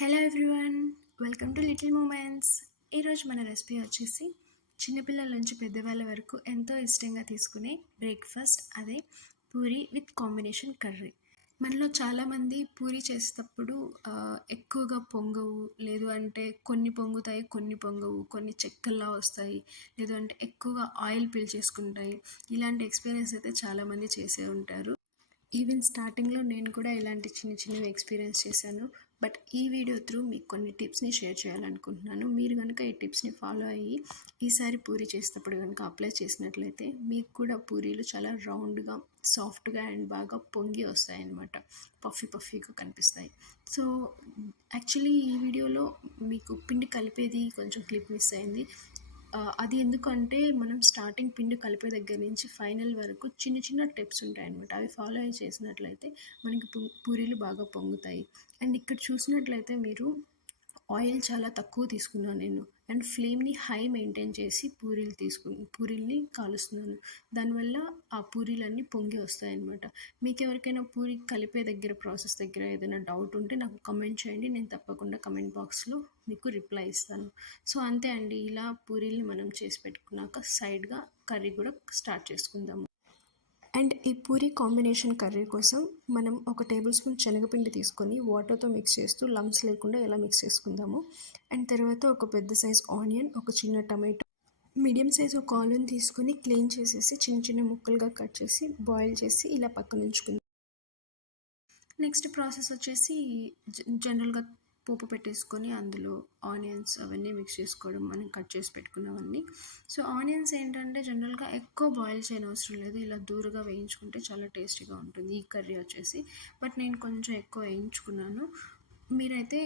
Hello everyone, welcome to little moments. ఈరోజు మన recipe వచ్చేసి చిన్నపిల్లల నుంచి పెద్దవాళ్ళ వరకు ఎంతో ఇష్టంగా తీసుకునే బ్రేక్ఫాస్ట్, అదే పూరి విత్ కాంబినేషన్ కర్రీ. మనలో చాలామంది పూరి చేసేటప్పుడు ఎక్కువగా పొంగవు, లేదు అంటే కొన్ని పొంగుతాయి, కొన్ని పొంగవు, కొన్ని చెక్కల్లా వస్తాయి, లేదు అంటే ఎక్కువగా ఆయిల్ పీల్చేసుకుంటాయి. ఇలాంటి ఎక్స్పీరియన్స్ అయితే చాలామంది చేసే ఉంటారు. ఈవెన్ స్టార్టింగ్లో నేను కూడా ఇలాంటి చిన్న చిన్నవి ఎక్స్పీరియన్స్ చేశాను. బట్ ఈ వీడియో త్రూ మీకు కొన్ని టిప్స్ని షేర్ చేయాలనుకుంటున్నాను. మీరు కనుక ఈ టిప్స్ని ఫాలో అయ్యి ఈసారి పూరి చేసేటప్పుడు కనుక అప్లై చేసినట్లయితే మీకు కూడా పూరీలు చాలా రౌండ్గా, సాఫ్ట్గా అండ్ బాగా పొంగి వస్తాయి అన్నమాట. పఫీగా కనిపిస్తాయి. సో యాక్చువల్లీ ఈ వీడియోలో మీకు పిండి కలిపేది కొంచెం క్లిప్ మిస్ అయింది. అది ఎందుకంటే మనం స్టార్టింగ్ పిండి కలిపే దగ్గర నుంచి ఫైనల్ వరకు చిన్న చిన్న టిప్స్ ఉంటాయన్నమాట. అవి ఫాలో అయ్యి చేసినట్లయితే మనకి పూరీలు బాగా పొంగుతాయి. అండ్ ఇక్కడ చూసినట్లయితే మీరు ఆయిల్ చాలా తక్కువ తీసుకున్నాను నేను, అండ్ ఫ్లేమ్ని హై మెయింటైన్ చేసి పూరీల్ని కాలుస్తున్నాను. దానివల్ల ఆ పూరీలన్నీ పొంగి వస్తాయన్నమాట. మీకు ఎవరికైనా పూరి కలిపే దగ్గర ప్రాసెస్ దగ్గర ఏదైనా డౌట్ ఉంటే నాకు కమెంట్ చేయండి, నేను తప్పకుండా కమెంట్ బాక్స్లో మీకు రిప్లై ఇస్తాను. సో అంతే అండి, ఇలా పూరీల్ని మనం చేసి పెట్టుకున్నాక సైడ్గా కర్రీ కూడా స్టార్ట్ చేసుకుందాము. అండ్ ఈ పూరీ కాంబినేషన్ కర్రీ కోసం మనం 1 టేబుల్ స్పూన్ శనగపిండి తీసుకొని వాటర్తో మిక్స్ చేస్తూ లంప్స్ లేకుండా ఎలా మిక్స్ చేసుకుందాము. అండ్ తర్వాత ఒక పెద్ద సైజ్ ఆనియన్, ఒక చిన్న టమాటో, మీడియం సైజ్ ఒక ఆలూని తీసుకొని క్లీన్ చేసేసి చిన్న చిన్న ముక్కలుగా కట్ చేసి బాయిల్ చేసి ఇలా పక్కన ఉంచుకుందాం. నెక్స్ట్ ప్రాసెస్ వచ్చేసి జనరల్గా పోపు పెట్టేసుకొని అందులో ఆనియన్స్ అవన్నీ మిక్స్ చేసుకోవడం, మనం కట్ చేసి పెట్టుకున్నవన్నీ. సో ఆనియన్స్ ఏంటంటే జనరల్గా ఎక్కువ బాయిల్ చేయనవసరం లేదు, ఇలా దూరగా వేయించుకుంటే చాలా టేస్టీగా ఉంటుంది ఈ కర్రీ వచ్చేసి. బట్ నేను కొంచెం ఎక్కువ వేయించుకున్నాను, మీరైతే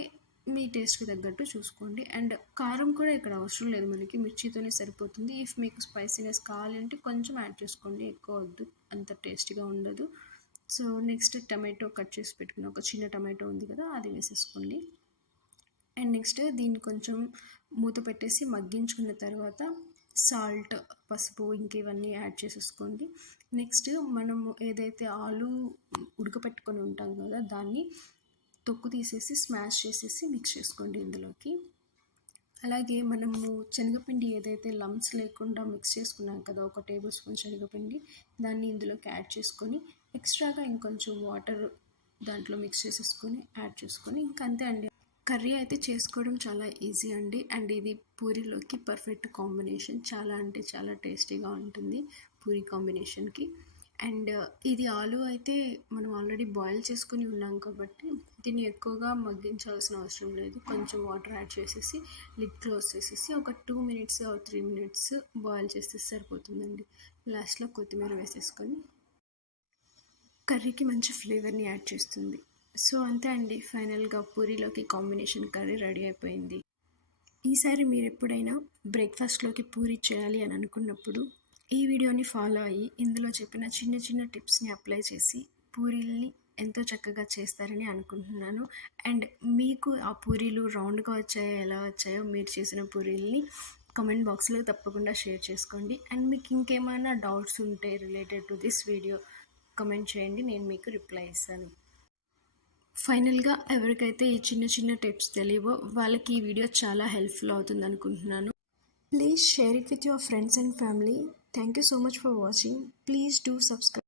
మీ టేస్ట్కి తగ్గట్టు చూసుకోండి. అండ్ కారం కూడా ఇక్కడ అవసరం లేదు, మనకి మిర్చితోనే సరిపోతుంది. ఇఫ్ మీకు స్పైసీనెస్ కావాలంటే కొంచెం యాడ్ చేసుకోండి, ఎక్కువ వద్దు, అంత టేస్టీగా ఉండదు. సో నెక్స్ట్ టమాటో కట్ చేసి పెట్టుకున్న ఒక చిన్న టమాటో ఉంది కదా, అది వేసేసుకోండి. అండ్ నెక్స్ట్ దీన్ని కొంచెం మూత పెట్టేసి మగ్గించుకున్న తర్వాత సాల్ట్, పసుపు ఇంక ఇవన్నీ యాడ్ చేసేసుకోండి. నెక్స్ట్ మనము ఏదైతే ఆలు ఉడకపెట్టుకొని ఉంటాం కదా, దాన్ని తొక్కు తీసేసి స్మాష్ చేసేసి మిక్స్ చేసుకోండి ఇందులోకి. అలాగే మనము శనగపిండి ఏదైతే లంప్స్ లేకుండా మిక్స్ చేసుకున్నాం కదా, 1 టేబుల్ స్పూన్ శనగపిండి, దాన్ని ఇందులోకి యాడ్ చేసుకొని ఎక్స్ట్రాగా ఇంకొంచెం వాటర్ దాంట్లో మిక్స్ చేసేసుకొని యాడ్ చేసుకొని ఇంకంతే అండి. కర్రీ అయితే చేసుకోవడం చాలా ఈజీ అండి. అండ్ ఇది పూరీలోకి పర్ఫెక్ట్ కాంబినేషన్, చాలా అంటే చాలా టేస్టీగా ఉంటుంది పూరీ కాంబినేషన్కి. అండ్ ఇది ఆలు అయితే మనం ఆల్రెడీ బాయిల్ చేసుకుని ఉన్నాం కాబట్టి దీన్ని ఎక్కువగా మగ్గించాల్సిన అవసరం లేదు. కొంచెం వాటర్ యాడ్ చేసేసి లిడ్ క్లోజ్ చేసేసి ఒక 2 మినిట్స్ ఆర్ 3 మినిట్స్ బాయిల్ చేస్తే సరిపోతుందండి. లాస్ట్లో కొత్తిమీర వేసేసుకొని కర్రీకి మంచి ఫ్లేవర్ని యాడ్ చేస్తుంది. సో అంతే అండి, ఫైనల్గా పూరీలోకి కాంబినేషన్ కర్రీ రెడీ అయిపోయింది. ఈసారి మీరు ఎప్పుడైనా బ్రేక్ఫాస్ట్లోకి పూరీ చేయాలి అని అనుకున్నప్పుడు ఈ వీడియోని ఫాలో అయ్యి ఇందులో చెప్పిన చిన్న చిన్న టిప్స్ని అప్లై చేసి పూరీల్ని ఎంతో చక్కగా చేస్తారని అనుకుంటున్నాను. అండ్ మీకు ఆ పూరీలు రౌండ్గా వచ్చాయో ఎలా వచ్చాయో మీరు చేసిన పూరీల్ని కమెంట్ బాక్స్లో తప్పకుండా షేర్ చేసుకోండి. అండ్ మీకు ఇంకేమైనా డౌట్స్ ఉంటే related to this video comment చేయండి, నేను మీకు రిప్లై ఇస్తాను. ఫైనల్గా ఎవరికైతే ఈ చిన్న చిన్న టిప్స్ తెలియవో వాళ్ళకి ఈ వీడియో చాలా హెల్ప్ఫుల్ అవుతుంది అనుకుంటున్నాను. Please share it with your friends and family. Thank you so much for watching. Please do subscribe.